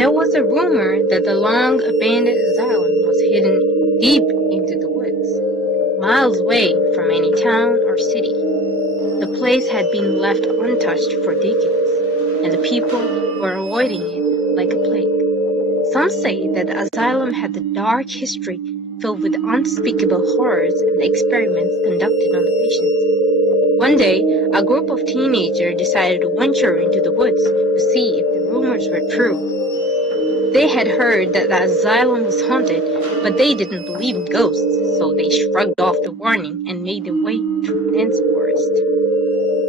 There was a rumor that the long-abandoned asylum was hidden deep into the woods, miles away from any town or city. The place had been left untouched for decades, and the people were avoiding it like a plague. Some say that the asylum had a dark history filled with unspeakable horrors and experiments conducted on the patients. One day, a group of teenagers decided to venture into the woods to see if the rumors were true. They had heard that the asylum was haunted, but they didn't believe in ghosts, so they shrugged off the warning and made their way through dense forest.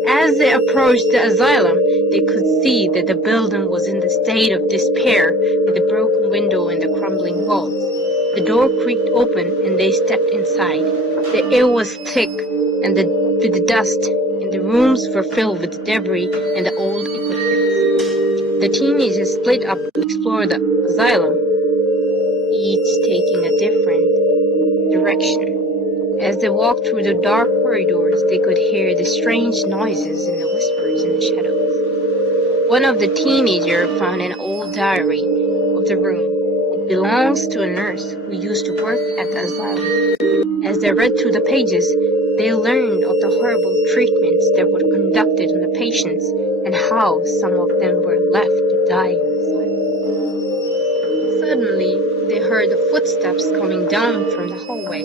As they approached the asylum, they could see that the building was in the state of despair, with a broken window and the crumbling walls. The door creaked open and they stepped inside. The air was thick and with the dust, and the rooms were filled with debris and the old equipment. The teenagers split up to explore the asylum, each taking a different direction. As they walked through the dark corridors, they could hear the strange noises and the whispers in the shadows. One of the teenagers found an old diary of the room. It belongs to a nurse who used to work at the asylum. As they read through the pages, they learned of the horrible treatments that were conducted on the patients and how some of them were left to die in the asylum. Suddenly, they heard the footsteps coming down from the hallway.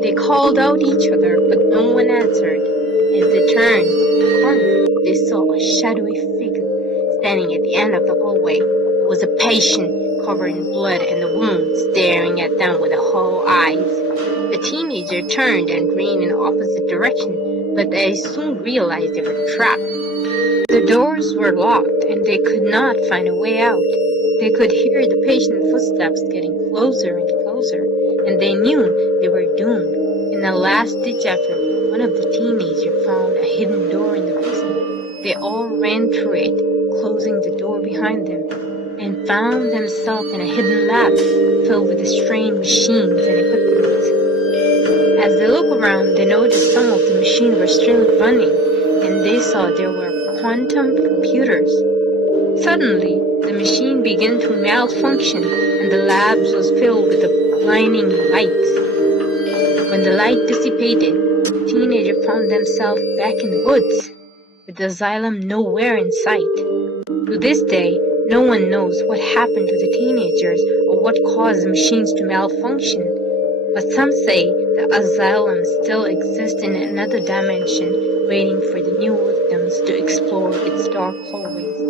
They called out each other, but no one answered. As they turned the corner, they saw a shadowy figure standing at the end of the hallway. It was a patient covered in blood and the wounds, staring at them with hollow eyes. The teenager turned and ran in the opposite direction, but they soon realized they were trapped. The doors were locked and they could not find a way out. They could hear the patient's footsteps getting closer and closer, and they knew they were doomed. In a last-ditch effort, one of the teenagers found a hidden door in the basement. They all ran through it, closing the door behind them, and found themselves in a hidden lab filled with strange machines and equipment. As they looked around, they noticed some of the machines were still running, and they saw there were quantum computers. Suddenly, the machine began to malfunction, and the lab was filled with blinding lights. When the light dissipated, the teenagers found themselves back in the woods, with the asylum nowhere in sight. To this day, no one knows what happened to the teenagers or what caused the machines to malfunction, but some say the asylum still exists in another dimension, waiting for the new victims to explore its dark hallways.